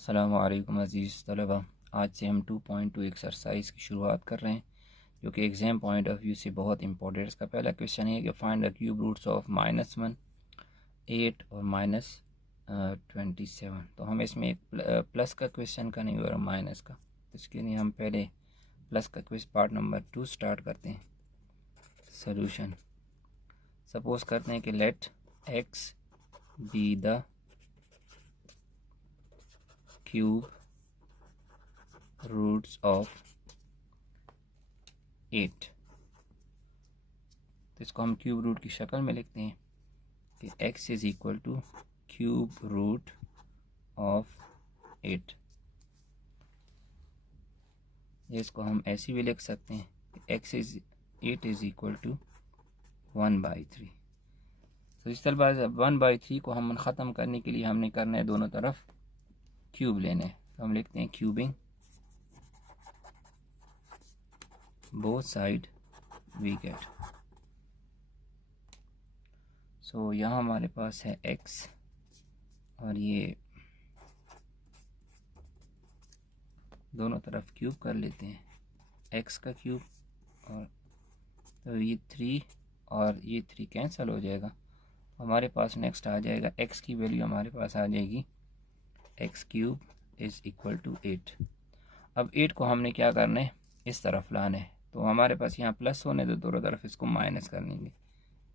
अस्सलामु अलैकुम अज़ीज़ तलबा। आज से हम 2.2 एक्सरसाइज की शुरुआत कर रहे हैं जो कि एग्ज़ाम पॉइंट ऑफ व्यू से बहुत इंपॉर्टेंट है। इसका पहला क्वेश्चन है कि find the cube roots of -1, 8 और -27। तो हम इसमें एक प्लस का क्वेश्चन का नहीं और माइनस का, तो इसके लिए हम पहले प्लस का क्वेश्चन पार्ट नंबर 2 स्टार्ट करते हैं। सोल्यूशन सपोज करते हैं कि let x be the cube roots of 8। तो इसको हम क्यूब रूट की शक्ल में लिखते हैं कि x is equal to cube root of 8। इसको हम ऐसे भी लिख सकते हैं कि x इज़ इक्वल टू 1/3। तो इस तरह 1/3 को हम ख़त्म करने के लिए हमने करना है दोनों तरफ क्यूब लेने हैं। तो हम लिखते हैं cubing both side we get. So यहाँ हमारे पास है x और ये दोनों तरफ क्यूब कर लेते हैं, x का क्यूब और तो ये 3 और ये 3 कैंसिल हो जाएगा। हमारे पास नेक्स्ट आ जाएगा x की वैल्यू हमारे पास आ जाएगी x cube is equal to 8। अब 8 को हमने क्या करना है, इस तरफ लाना है। तो हमारे पास यहाँ प्लस होने तो दोनों तरफ इसको माइनस कर लेंगे।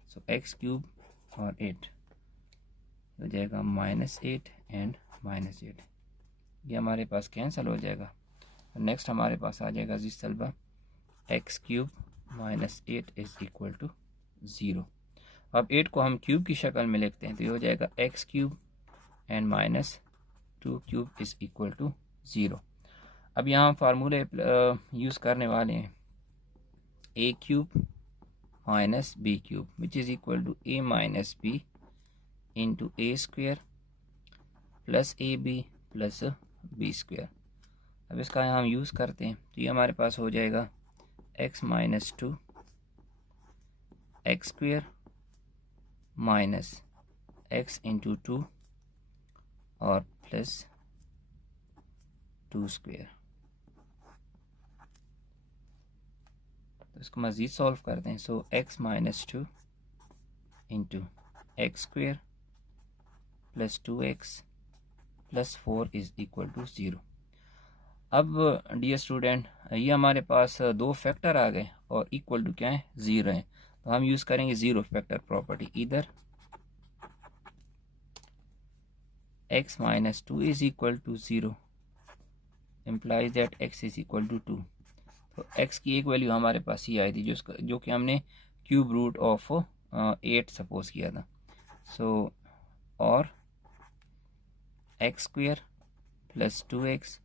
सो x क्यूब और 8 हो जाएगा -8 एंड -8, ये हमारे पास कैंसिल हो जाएगा। नेक्स्ट हमारे पास आ जाएगा जिस तलबा x cube -8 is equal to 0। अब 8 को हम क्यूब की शक्ल में लिखते हैं तो ये हो जाएगा x cube and -2 cube is equal to 0। अब यहाँ फार्मूले यूज़ करने वाले हैं a cube minus b cube which is equal to a minus b into a square plus a b plus b square. अब इसका यहाँ हम यूज़ करते हैं तो ये हमारे पास हो जाएगा x minus 2 x square minus x into 2 और प्लस 2 स्क्वेयर। तो इसको मज़ीद सॉल्व करते हैं। So x minus 2 into x square plus 2x plus 4 is equal to 0। अब डियर स्टूडेंट ये हमारे पास दो फैक्टर आ गए और इक्वल टू क्या है, 0 है। तो हम यूज़ करेंगे ज़ीरो फैक्टर प्रॉपर्टी। इधर x minus 2 is equal to 0 implies that x is equal to 2। तो x की एक वैल्यू हमारे पास ही आई थी जो कि हमने क्यूब रूट ऑफ 8 सपोज किया था। सो और x square plus 2x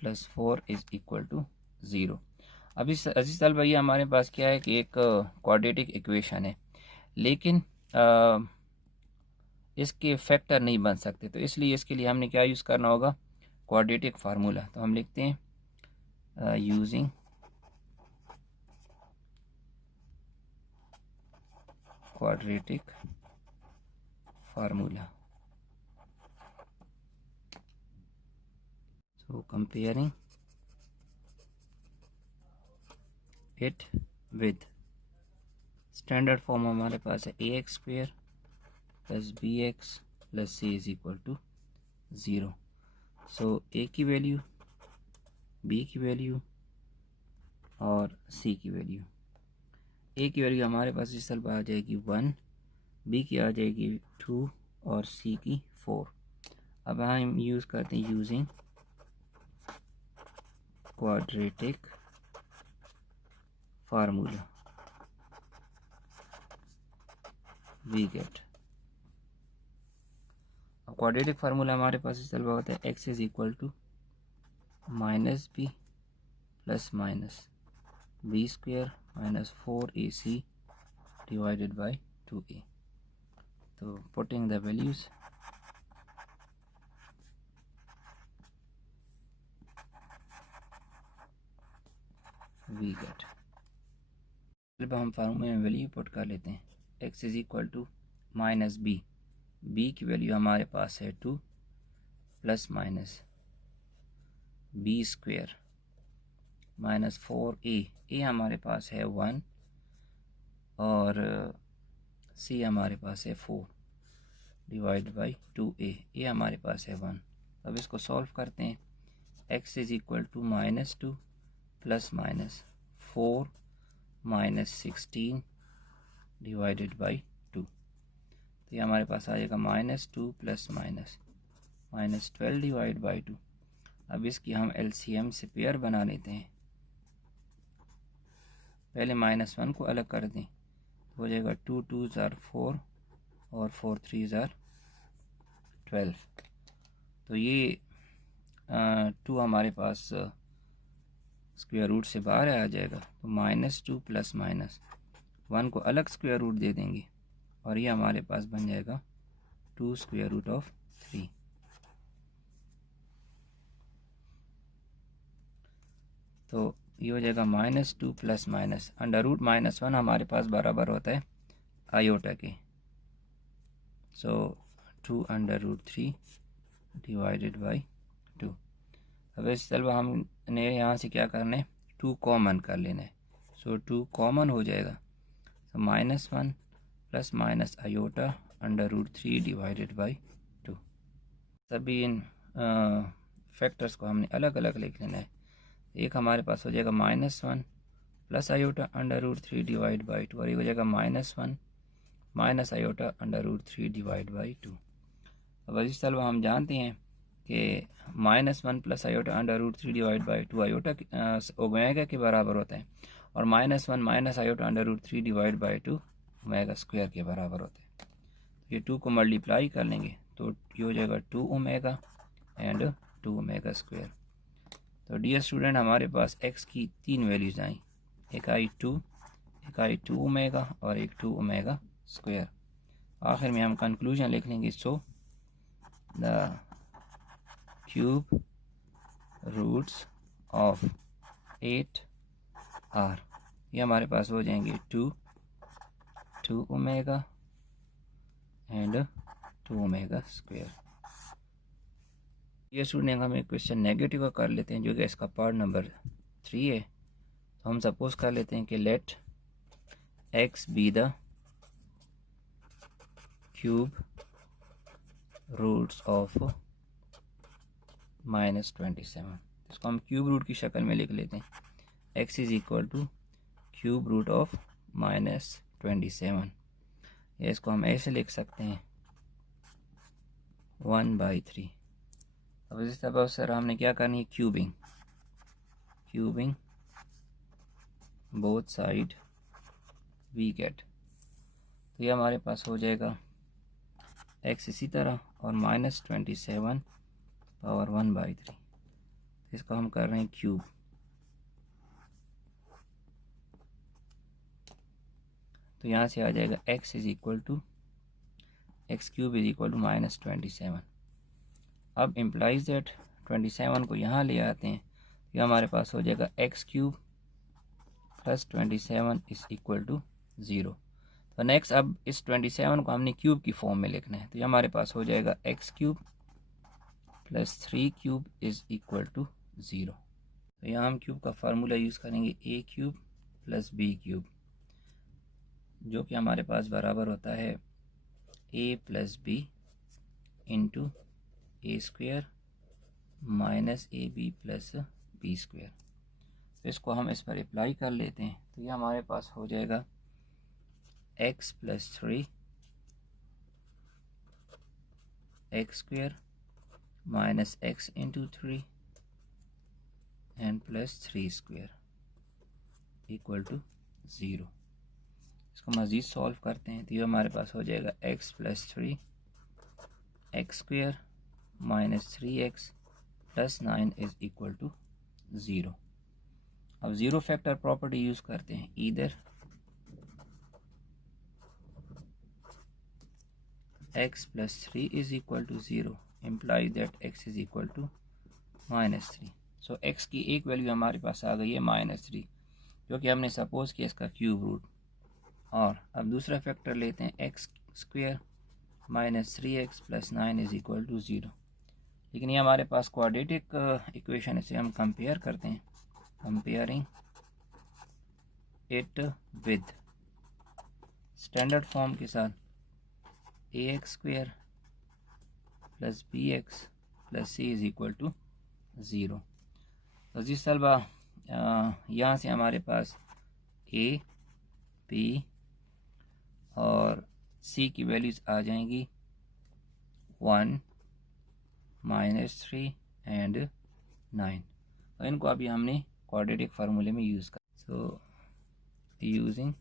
plus 4 is equal to 0। अभी अजीज तलबा ये हमारे पास क्या है कि एक क्वाड्रेटिक इक्वेशन है, लेकिन इसके फैक्टर नहीं बन सकते। तो इसलिए इसके लिए हमने क्या यूज़ करना होगा, क्वाड्रेटिक फार्मूला। तो हम लिखते हैं using quadratic formula. So comparing it with standard form हमारे पास है ax square plus bx plus c is equal to 0। So a की वैल्यू, b की वैल्यू और c की वैल्यू। a की वैल्यू हमारे पास इस तरफ आ जाएगी 1, b की आ जाएगी 2 और c की 4। अब हम यूज़ करते हैं using quadratic formula we get. अब क्वाड्रेटिक फार्मूला हमारे पास इस तरह होता है x is equal to minus b plus minus b square minus 4ac divided by 2a। तो putting the values we get. अब हम फार्मूले में वैल्यू पुट कर लेते हैं। x is equal to minus b की वैल्यू हमारे पास है 2 plus minus b square minus 4a, a हमारे पास है 1 और सी हमारे पास है 4 डिवाइड बाई 2a, ए हमारे पास है 1। अब इसको सॉल्व करते हैं। x is equal to -2 plus minus 4 minus 16 divided by 2, तो ये हमारे पास आ जाएगा -2 प्लस माइनस -12 डिवाइड बाई 2। अब इसकी हम LCM से पेयर बना लेते हैं। पहले -1 को अलग कर दें, हो जाएगा 2 2 ज़ार 4 और 4 3 ज़ार 12। तो ये 2 हमारे पास स्क्वायर रूट से बाहर आ जाएगा, तो -2 प्लस माइनस 1 को अलग स्क्वायर रूट दे देंगे और ये हमारे पास बन जाएगा 2 स्क्वायर रूट ऑफ 3। तो ये हो जाएगा -2 प्लस माइनस अंडर रूट -1 हमारे पास बराबर होता है आयोटा के, सो 2 अंडर रूट 3 डिवाइडेड बाई 2। अब इस तरह हमने यहाँ से क्या करना है, 2 कॉमन कर लेना है, सो 2 कॉमन हो जाएगा, तो -1 plus minus iota under root 3 divided by 2। सभी इन फैक्टर्स को हमने अलग अलग लिख लेना है। एक हमारे पास हो जाएगा -1 plus iota under root 3 divide by 2 और ये हो जाएगा -1 minus iota under root 3 divide by 2। अब इस तरह हम जानते हैं कि -1 plus iota under root 3 divide by 2 iota omega के बराबर होता है और -1 minus iota under root 3 divide by 2 omega square के बराबर होता है। ये 2 को मल्टीप्लाई कर लेंगे तो ये हो जाएगा 2 ओमेगा एंड 2 ओमेगा स्क्वायर। तो डियर स्टूडेंट, हमारे पास x की 3 वैल्यूज आई, एक आई 2 ओमेगा और एक 2 ओमेगा स्क्वायर। आखिर में हम कंक्लूजन लिख लेंगे, so the cube roots of 8 are, ये हमारे पास हो जाएंगे 2 ओमेगा एंड 2 ओमेगा स्क्वायर। ये स्टूडेंट हम एक क्वेश्चन नेगेटिव का कर लेते हैं जो कि इसका पार्ट नंबर 3 है। तो हम सपोज कर लेते हैं कि let x be the cube roots of -27। इसको हम क्यूब रूट की शक्ल में लिख लेते हैं, x is equal to cube root of -27, या इसको हम ऐसे लिख सकते हैं 1/3। अब इस तरह सर हमने क्या करनी है, cubing both side we get, तो ये हमारे पास हो जाएगा x इसी तरह और -27 पावर 1/3, इसको हम कर रहे हैं क्यूब। तो यहाँ से आ जाएगा x is equal to x cube is equal to -27। अब इम्प्लाइज दैट 27 को यहाँ ले आते हैं, तो हमारे पास हो जाएगा x cube plus 27 is equal to 0। तो नेक्स्ट अब इस 27 को हमने क्यूब की फॉर्म में लिखना है, तो ये हमारे पास हो जाएगा x cube plus 3 cube is equal to 0। तो यहाँ हम क्यूब का फार्मूला यूज़ करेंगे a cube plus b cube, जो कि हमारे पास बराबर होता है a plus b into a square minus a b plus b square. तो इसको हम इस पर अप्लाई कर लेते हैं, तो ये हमारे पास हो जाएगा x plus 3 x square minus x into 3 and plus 3 square equal to 0। इसको मज़ीद सॉल्व करते हैं, तो ये हमारे पास हो जाएगा x plus 3 x square minus 3x plus 9 is equal to 0। अब ज़ीरो फैक्टर प्रॉपर्टी यूज़ करते हैं, either x plus 3 is equal to 0 imply that x is equal to -3। So x की एक वैल्यू हमारे पास आ गई है -3, जो कि हमने सपोज किया इसका क्यूब रूट। और अब दूसरा फैक्टर लेते हैं, x square minus 3x plus 9 is equal to 0, लेकिन ये हमारे पास क्वाड्रेटिक इक्वेशन, इसे हम कंपेयर करते हैं, comparing it with standard form के साथ ax² plus bx plus c is equal to 0। तो जिस तलबा यहाँ से हमारे पास a, b और c की वैल्यूज़ आ जाएंगी 1, -3 एंड 9। और इनको अभी हमने क्वाड्रेटिक फार्मूले में यूज़ कर, so using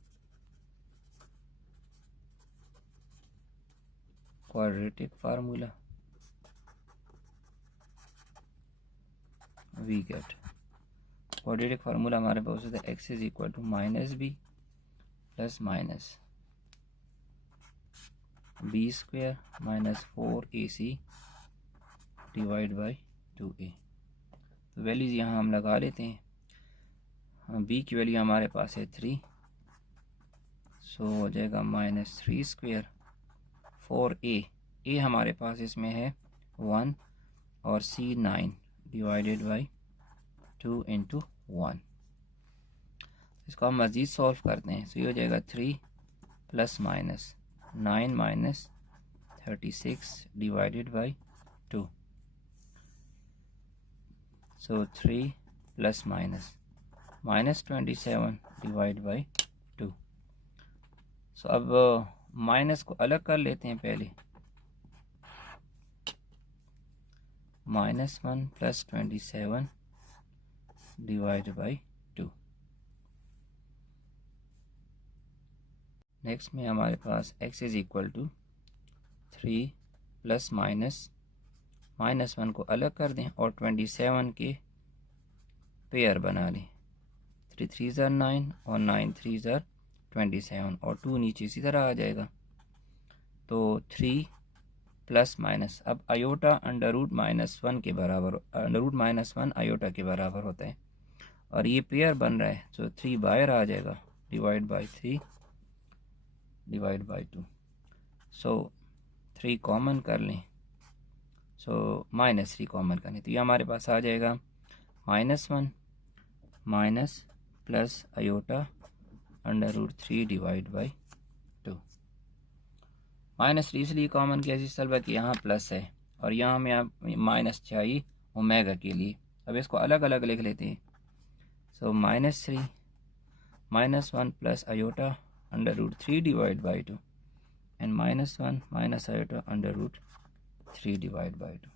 quadratic formula we get, quadratic formula हमारे पास होता है x is equal to -b plus minus b² minus 4ac divide by 2a। तो वैल्यूज़ यहाँ हम लगा लेते हैं। b की वैल्यू हमारे पास है 3, सो हो जाएगा -3²। 4a हमारे पास इसमें है 1 और c 9 डिवाइडेड बाई 2 इंटू 1। इसको हम मज़ीद सॉल्व करते हैं, सो ये हो जाएगा 3 plus minus 9 minus 36 divided by 2। So 3 plus minus -27 divide by 2। सो अब माइनस को अलग कर लेते हैं पहले, -1 प्लस 27 डिवाइड बाई 2। नेक्स्ट में हमारे पास x is equal to 3 plus -1 को अलग कर दें और 27 के पेयर बना लें। 3 3 ज़ार 9 और 9 3 ज़ार 27 और 2 नीचे इसी तरह आ जाएगा। तो 3 प्लस माइनस, अब आयोटा अंडर रूट -1 के बराबर, अंडर रूट -1 आयोटा के बराबर होता है और ये पेयर बन रहा है, तो 3 बाहर आ जाएगा divide by 3 divide by 2। So 3 common कर लें, सो -3 कॉमन कर लें, तो ये हमारे पास आ जाएगा -1 minus plus iota under root 3 divide by 2। -3 इसलिए कॉमन किया जिस तलबा कि यहाँ प्लस है और यहाँ हमें माइनस चाहिए ओमेगा के लिए। अब इसको अलग अलग लिख लेते हैं। So -3 -1 plus iota under root 3 divide by 2 and -1 minus iota under root 3 divide by 2।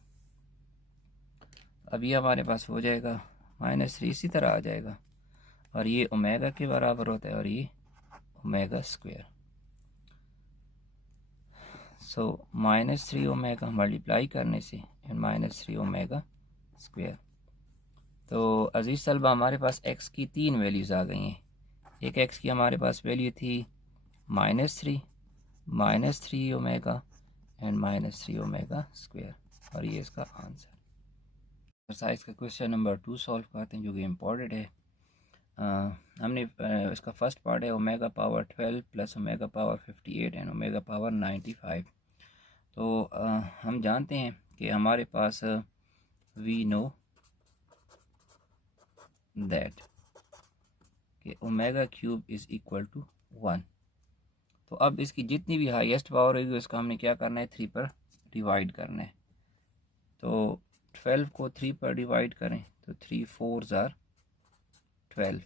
अब ये हमारे पास हो जाएगा -3 इसी तरह आ जाएगा और ये ओमेगा के बराबर होता है और ये ओमेगा स्क्वायर। सो -3 ओमेगा मल्टीप्लाई करने से एंड -3 ओमेगा स्क्वायर। तो अजीज़ तलबा हमारे पास x की 3 वैल्यूज़ आ गई हैं। एक x की हमारे पास वैल्यू थी -3 ओमेगा एंड -3 ओमेगा स्क्वायर और ये इसका आंसर। एक्सरसाइज का क्वेश्चन नंबर 2 सॉल्व करते हैं जो कि इम्पॉर्टेंट है। हमने इसका फर्स्ट पार्ट है omega power 12 plus omega power 58 and omega power 95। तो हम जानते हैं कि हमारे पास वी नो दैट कि omega cube is equal to 1। तो अब इसकी जितनी भी हाईएस्ट पावर होगी उसका हमने क्या करना है, 3 पर डिवाइड करना है। तो 12 को 3 पर डिवाइड करें तो 3 4 ज़ार 12।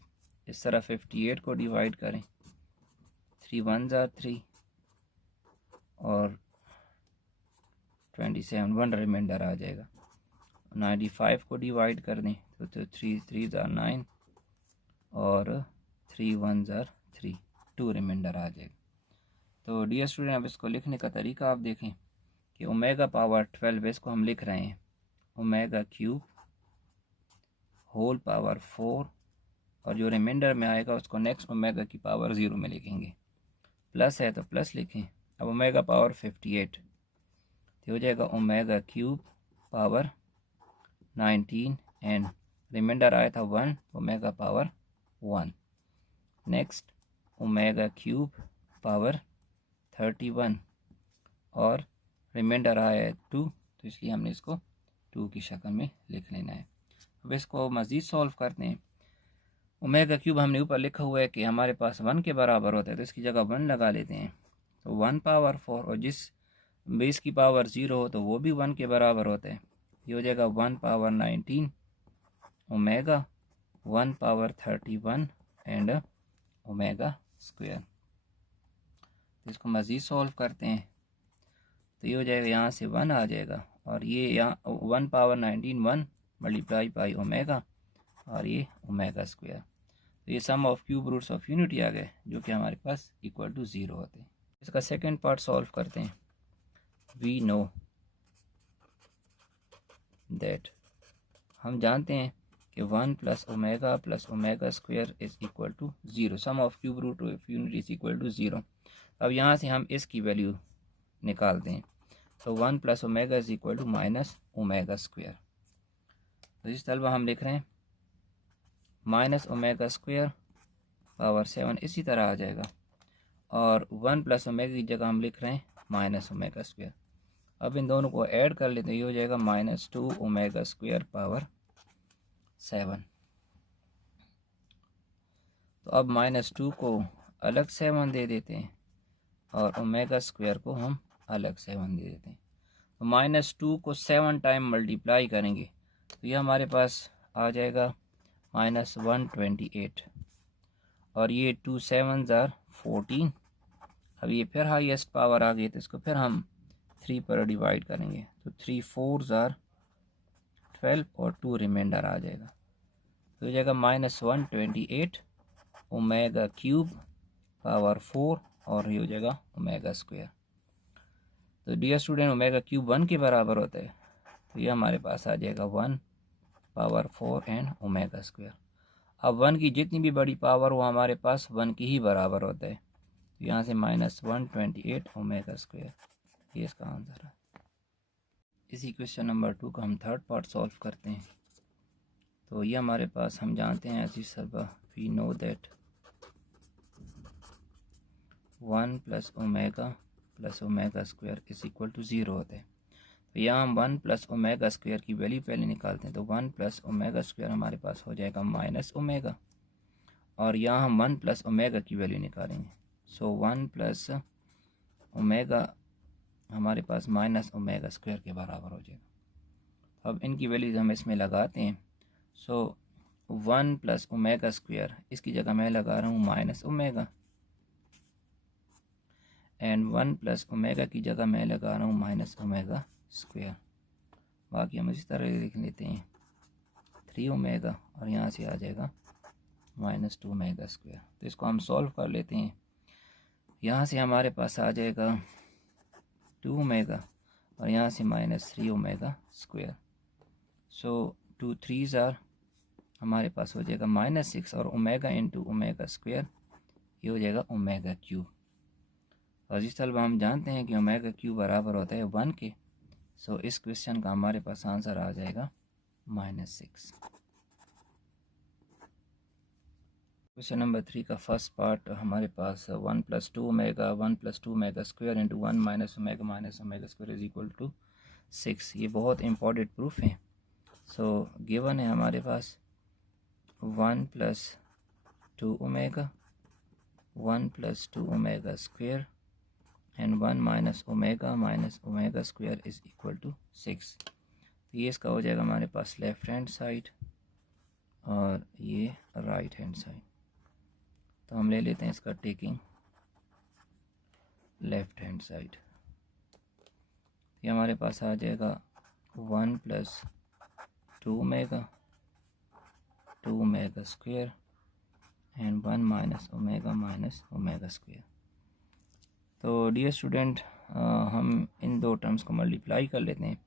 इस तरह 58 को डिवाइड करें, 3 1 ज़ार 3 और 27 1 रिमाइंडर आ जाएगा। 95 को डिवाइड कर दें तो 3 3 ज़ार 9 और 3 1 ज़ार 3 2 रिमाइंडर आ जाएगा। तो डियर स्टूडेंट, अब इसको लिखने का तरीका आप देखें कि ओमेगा पावर 12 इसको हम लिख रहे हैं ओमेगा क्यूब होल पावर 4 और जो रिमाइंडर में आएगा उसको नेक्स्ट ओमेगा की पावर 0 में लिखेंगे। प्लस है तो प्लस लिखें। अब ओमेगा पावर 58 तो हो जाएगा omega cube power 19 and remainder आया था 1, omega power 1। Next omega cube power 31 और रिमाइंडर आया है 2, तो इसलिए हमने इसको 2 की शक्ल में लिख लेना है। अब इसको मज़ीद सॉल्व करते हैं। ओमेगा क्यूब हमने ऊपर लिखा हुआ है कि हमारे पास 1 के बराबर होता है, तो इसकी जगह 1 लगा लेते हैं। तो 1 पावर 4, और जिस बेस की पावर 0 हो तो वो भी 1 के बराबर होता है। ये हो जाएगा 1 power 19 omega 1 power 31 and omega square. तो इसको मज़ीद सॉल्व करते हैं, तो ये हो जाएगा, यहाँ से 1 आ जाएगा, और ये यहाँ 1 पावर 19 1 मल्टीप्लाई बाई ओमेगा, और ये ओमेगा स्क्वायर। तो ये sum of cube roots of unity आ गए, जो कि हमारे पास इक्वल टू 0 होते हैं। इसका सेकंड पार्ट सॉल्व करते हैं। वी नो दैट, हम जानते हैं कि 1 plus omega square is equal to 0। Sum of cube root of unity is equal to 0। अब यहाँ से हम इसकी वैल्यू निकालते हैं। तो 1 plus omega is equal to minus omega square. तो इस तलबा हम लिख रहे हैं माइनस ओमेगा स्क्वायर पावर 7 इसी तरह आ जाएगा, और 1 प्लस ओमेगा की जगह हम लिख रहे हैं माइनस ओमेगा स्क्वायर। अब इन दोनों को ऐड कर लेते हैं, ये हो जाएगा -2 ओमेगा स्क्वायर पावर 7। तो अब -2 को अलग 7 दे देते हैं, और ओमेगा स्क्वायर को हम अलग 7 दे देते हैं। तो -2 को 7 टाइम मल्टीप्लाई करेंगे, तो ये हमारे पास आ जाएगा -128, और ये 2 7s are 14। अब ये फिर हाईएस्ट पावर आ गई, तो इसको फिर हम 3 पर डिवाइड करेंगे, तो 3 4s are 12, और 2 रिमाइंडर आ जाएगा। तो हो जाएगा -128 ओमेगा क्यूब पावर 4, और ये हो जाएगा ओमेगा स्क्वायर। तो डियर स्टूडेंट, ओमेगा क्यूब 1 के बराबर होता है, तो ये हमारे पास आ जाएगा 1 पावर 4 एंड ओमेगा स्क्वायर। अब 1 की जितनी भी बड़ी पावर हो हमारे पास 1 की ही बराबर होता है, तो यहाँ से -128 ओमेगा स्क्वायर, ये इसका आंसर है। इसी क्वेश्चन नंबर 2 का हम थर्ड पार्ट सॉल्व करते हैं। तो ये हमारे पास, हम जानते हैं अजीज सरबा, we know that 1 plus omega square is equal to 0 होता है। तो यहाँ हम 1 प्लस ओमेगा स्क्वायर की वैल्यू पहले निकालते हैं। तो 1 प्लस ओमेगा स्क्वायर हमारे पास हो जाएगा माइनस ओमेगा, और यहाँ हम 1 प्लस ओमेगा की वैल्यू निकालेंगे। सो 1 प्लस ओमेगा हमारे पास माइनस ओमेगा स्क्वायर के बराबर हो जाएगा। अब इनकी वैल्यूज हम इसमें लगाते हैं। सो 1 प्लस ओमेगा स्क्वायर, इसकी जगह मैं लगा रहा हूँ minus omega, and 1 plus omega की जगह मैं लगा रहा हूँ माइनस ओमेगा स्क्वायर। बाकी हम इसी तरह लिख लेते हैं 3 ओमेगा, और यहाँ से आ जाएगा -2 ओमेगा स्क्वायर। तो इसको हम सॉल्व कर लेते हैं। यहाँ से हमारे पास आ जाएगा 2 ओमेगा, और यहाँ से -3 omega square. So 2 3s are, हमारे पास हो जाएगा -6, और ओमेगा इंटू ओमेगा स्क्वायर, ये हो जाएगा ओमेगा क्यूब। और इस तलबा हम जानते हैं कि ओमेगा क्यूब बराबर होता है 1 के। सो इस क्वेश्चन का हमारे पास आंसर आ जाएगा -6। क्वेश्चन नंबर 3 का फर्स्ट पार्ट हमारे पास 1 + 2 omega square into 1 - omega square is equal to 6। ये बहुत इंपॉर्टेंट प्रूफ है। सो गिवन है हमारे पास 1 + 2 omega, 1 + 2 omega square and 1 - omega square is equal to 6। तो ये इसका हो जाएगा हमारे पास लेफ्ट हैंड साइड, और ये राइट हैंड साइड। तो हम ले लेते हैं इसका टेकिंग लेफ्ट हैंड साइड। ये हमारे पास आ जाएगा 1 + 2 omega square and 1 - omega square. तो डियर स्टूडेंट, हम इन दो टर्म्स को मल्टीप्लाई कर लेते हैं।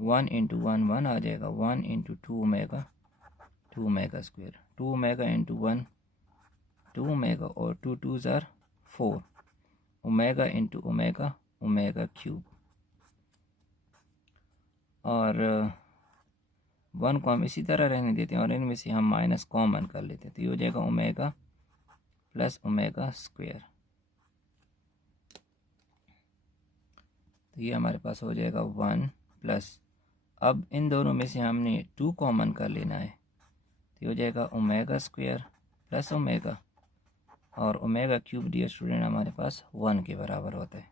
1 × 1 1 आ जाएगा, 1 × 2 omega square, 2 omega into 1 2 omega, और 2 2s are 4 omega into omega cube, और 1 को हम इसी तरह रहने देते हैं, और इनमें से हम माइनस कॉमन कर लेते हैं। तो ये हो जाएगा ओमेगा प्लस ओमेगा स्क्वायर। तो ये हमारे पास हो जाएगा 1 + अब इन दोनों में से हमने 2 कॉमन कर लेना है, तो हो जाएगा ओमेगा स्क्वायर प्लस ओमेगा, और ओमेगा क्यूब डियर स्टूडेंट हमारे पास 1 के बराबर होता है।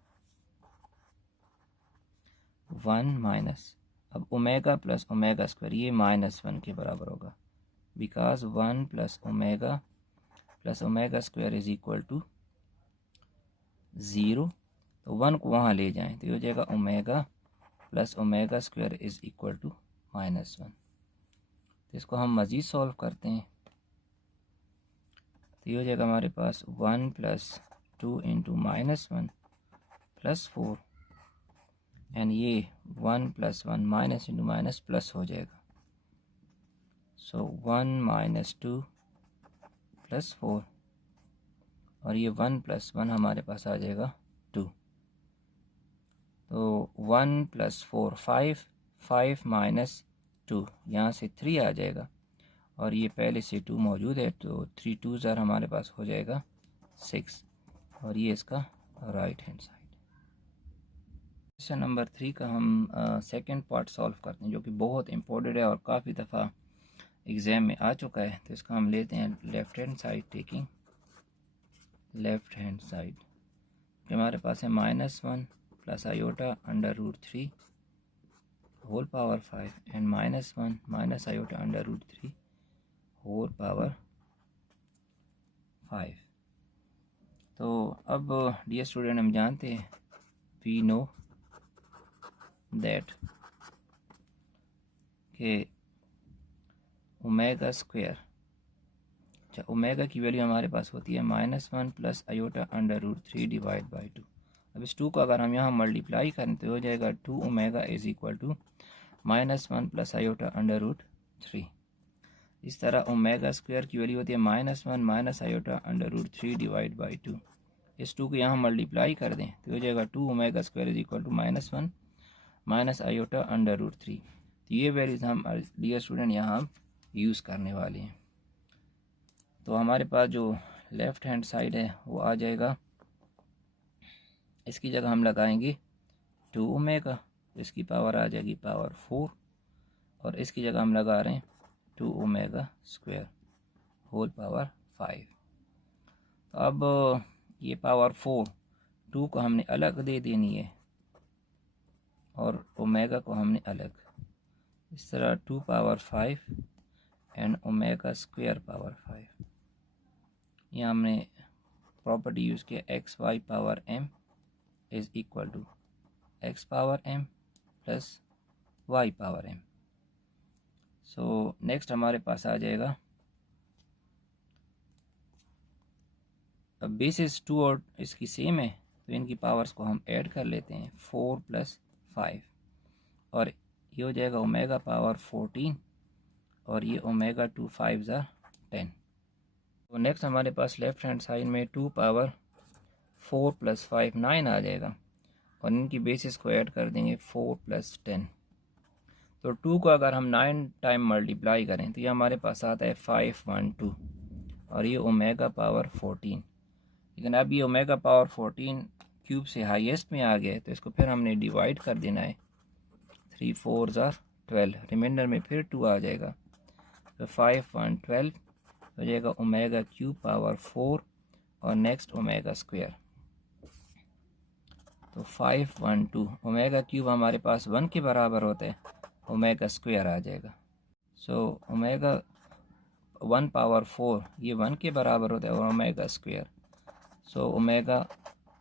1 माइनस, अब ओमेगा प्लस ओमेगा स्क्वायर ये -1 के बराबर होगा, because 1 plus omega square is equal to 0। तो 1 को वहाँ ले जाएं तो ये हो जाएगा omega plus omega square is equal to -1। तो इसको हम मज़ीद सॉल्व करते हैं, तो ये हो जाएगा हमारे पास 1 प्लस 2 इंटू -1 प्लस 4, एंड ये 1 plus 1 minus into minus plus हो जाएगा। सो 1 माइनस 2 प्लस 4, और ये 1 प्लस 1 हमारे पास आ जाएगा 2। तो 1 प्लस 4 5 माइनस 2, यहाँ से 3 आ जाएगा, और ये पहले से 2 मौजूद है, तो 3 2 ज़र हमारे पास हो जाएगा 6, और ये इसका right hand side. Question number 3 का हम सेकंड पार्ट सॉल्व करते हैं, जो कि बहुत इंपॉर्टेंट है और काफ़ी दफ़ा एग्ज़ाम में आ चुका है। तो इसका हम लेते हैं left hand side, taking left hand side, जो हमारे पास है -1 plus iota √3 whole power 5 and -1 minus iota √3 whole power 5। तो अब डियर स्टूडेंट हम जानते हैं, वी नो दैट कि ओमेगा स्क्वायर, अच्छा ओमेगा की वैल्यू हमारे पास होती है -1 प्लस आयोटा √3 डिवाइड बाई 2। अब इस 2 को अगर हम यहाँ मल्टीप्लाई करें तो हो जाएगा 2 omega is equal to -1 plus iota √3। इस तरह ओमेगा स्क्वायर की वैल्यू होती है -1 माइनस आयोटा √3 डिवाइड बाई 2। इस 2 को यहाँ मल्टीप्लाई कर दें तो हो जाएगा 2 omega square is equal to -1 minus iota √3। तो ये वैल्यूज हम डियर स्टूडेंट यहाँ यूज़ करने वाले हैं। तो हमारे पास जो लेफ़्ट हैंड साइड है वो आ जाएगा, इसकी जगह हम लगाएंगे 2 ओमेगा, तो इसकी पावर आ जाएगी पावर 4, और इसकी जगह हम लगा रहे हैं 2 ओमेगा स्क्वायर होल पावर 5। तो अब ये पावर 4 2 को हमने अलग दे देनी है और ओमेगा को हमने अलग, इस तरह 2 power 5 and omega square power 5। यहाँ हमने प्रॉपर्टी यूज़ किया x y power m is equal to x power m plus y power m। So next हमारे पास आ जाएगा, अब बेसिस 2 और इसकी सेम है तो इनकी पावर्स को हम ऐड कर लेते हैं, 4 प्लस 5, और ये हो जाएगा ओमेगा पावर 14, और ये ओमेगा 2 5 ज़ा 10। तो नेक्स्ट हमारे पास लेफ़्ट हैंड साइड में 2 पावर 4 प्लस 5 9 आ जाएगा, और इनकी बेसिस को ऐड कर देंगे 4 प्लस 10। तो 2 को अगर हम 9 टाइम मल्टीप्लाई करें तो ये हमारे पास आता है 512, और ये ओमेगा पावर 14। लेकिन अब ये ओमेगा पावर 14 क्यूब से हाईएस्ट में आ गया है, तो इसको फिर हमने डिवाइड कर देना है, 3 4 ज़ा 12, रिमाइंडर में फिर 2 आ जाएगा, तो 512 हो जाएगा ओमेगा क्यूब पावर 4, और नेक्स्ट ओमेगा स्क्वायर, तो 512 ओमेगा क्यूब हमारे पास 1 के बराबर होता है, ओमेगा स्क्वायर आ जाएगा। सो ओमेगा 1 पावर 4 ये 1 के बराबर होता है, और omega square, so omega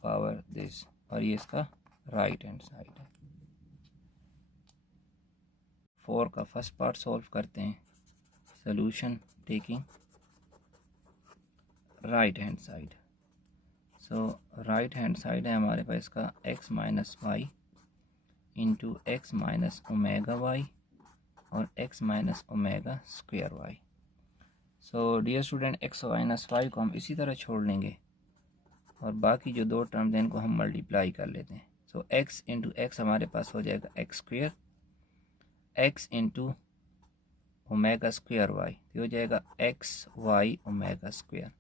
power this, और ये इसका राइट हैंड साइड है। 4 का फर्स्ट पार्ट सॉल्व करते हैं, solution taking right hand side. So right hand side है हमारे पास इसका x minus y into x minus omega y और x minus omega square y. So dear student x minus y को हम इसी तरह छोड़ लेंगे, और बाकी जो 2 टर्म्स हैं इनको हम मल्टीप्लाई कर लेते हैं। सो x इंटू एक्स हमारे पास हो जाएगा x square, x into omega square y हो जाएगा एक्स वाई ओमेगा स्क्वायर।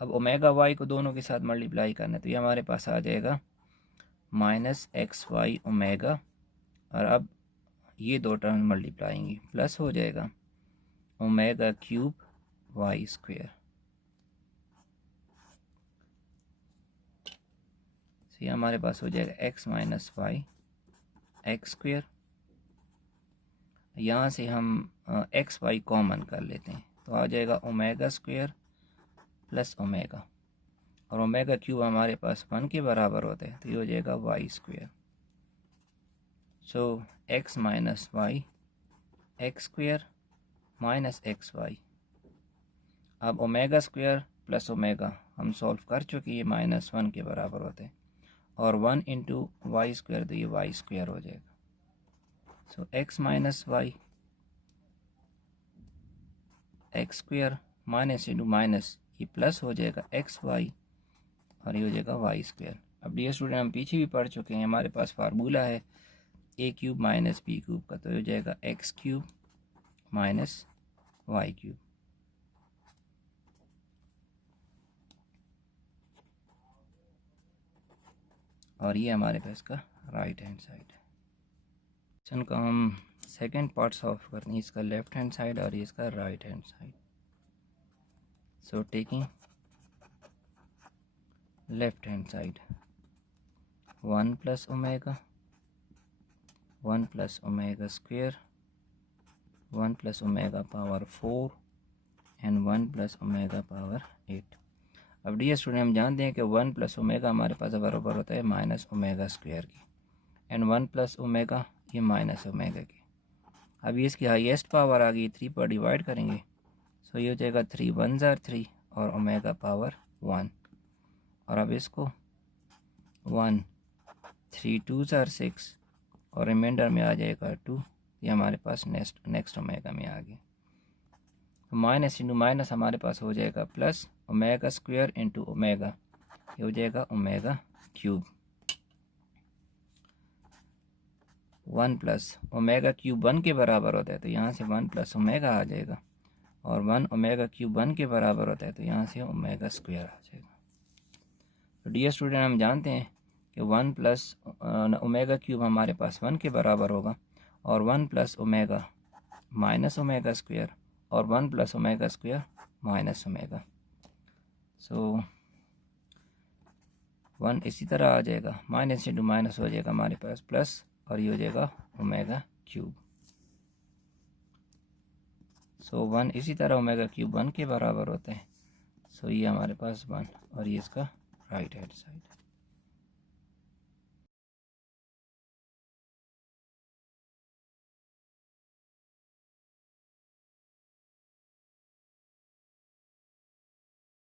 अब ओमेगा वाई को दोनों के साथ मल्टीप्लाई करना है, तो ये हमारे पास आ जाएगा -xy ओमेगा, और अब ये दो टर्म मल्टीप्लाएंगे, प्लस हो जाएगा ओमेगा क्यूब वाई स्क्वायर। तो ये हमारे पास हो जाएगा x minus y x square. यहाँ से हम एक्स वाई कॉमन कर लेते हैं तो आ जाएगा ओमेगा स्क्वायर प्लस ओमेगा, और ओमेगा क्यूब हमारे पास 1 के बराबर होता है तो ये हो जाएगा y square. So x minus y x square minus x y. अब ओमेगा स्क्वायर प्लस ओमेगा हम सॉल्व कर चुके, ये -1 के बराबर होते हैं, और 1 इंटू वाई स्क्वायर तो ये वाई स्क्वायर हो जाएगा। So x minus y x square minus into minus ये प्लस हो जाएगा एक्स वाई, और ये हो जाएगा वाई स्क्वायर। अब डियर स्टूडेंट हम पीछे भी पढ़ चुके हैं, हमारे पास फार्मूला है a cube minus b cube का, तो हो जाएगा x cube minus y cube. और ये हमारे पास का राइट हैंड साइड है। क्वेश्चन का हम सेकंड पार्ट सॉल्व करते हैं, इसका लेफ्ट हैंड साइड और ये इसका right hand side. So taking left hand side 1 plus omega 1 plus omega square 1 plus omega power 4 and 1 plus omega power 8। अब डियर स्टूडेंट हम जानते हैं कि 1 प्लस ओमेगा हमारे पास बराबर होता है माइनस ओमेगा स्क्वायर की, एंड 1 प्लस ओमेगा ये माइनस ओमेगा की। अब ये इसकी हाईएस्ट पावर आ गई 3 पर डिवाइड करेंगे, सो ये हो जाएगा 3 1 ज़ार 3 और ओमेगा पावर 1, और अब इसको 1 3 2 ज़ार 6 और रिमाइंडर में आ जाएगा 2, ये हमारे पास नेक्स्ट ओमेगा में आ गया। तो माइनस इंटू माइनस हमारे पास हो जाएगा plus omega square into omega, ये हो जाएगा omega cube. 1 plus omega cube 1 के बराबर होता है तो यहाँ से 1 प्लस ओमेगा आ जाएगा, और 1 ओमेगा क्यूब 1 के बराबर होता है तो यहाँ से ओमेगा स्क्वायर आ जाएगा। तो डियर स्टूडेंट हम जानते हैं कि 1 प्लस ओमेगा क्यूब हमारे पास 1 के बराबर होगा, और 1 plus omega minus omega square, और 1 plus omega square minus omega. So 1 इसी तरह आ जाएगा, माइनस इंटू माइनस हो जाएगा हमारे पास प्लस, और ये हो जाएगा ओमेगा क्यूब। सो 1 इसी तरह ओमेगा क्यूब 1 के बराबर होते हैं, सो ये हमारे पास 1, और ये इसका राइट हैंड साइड।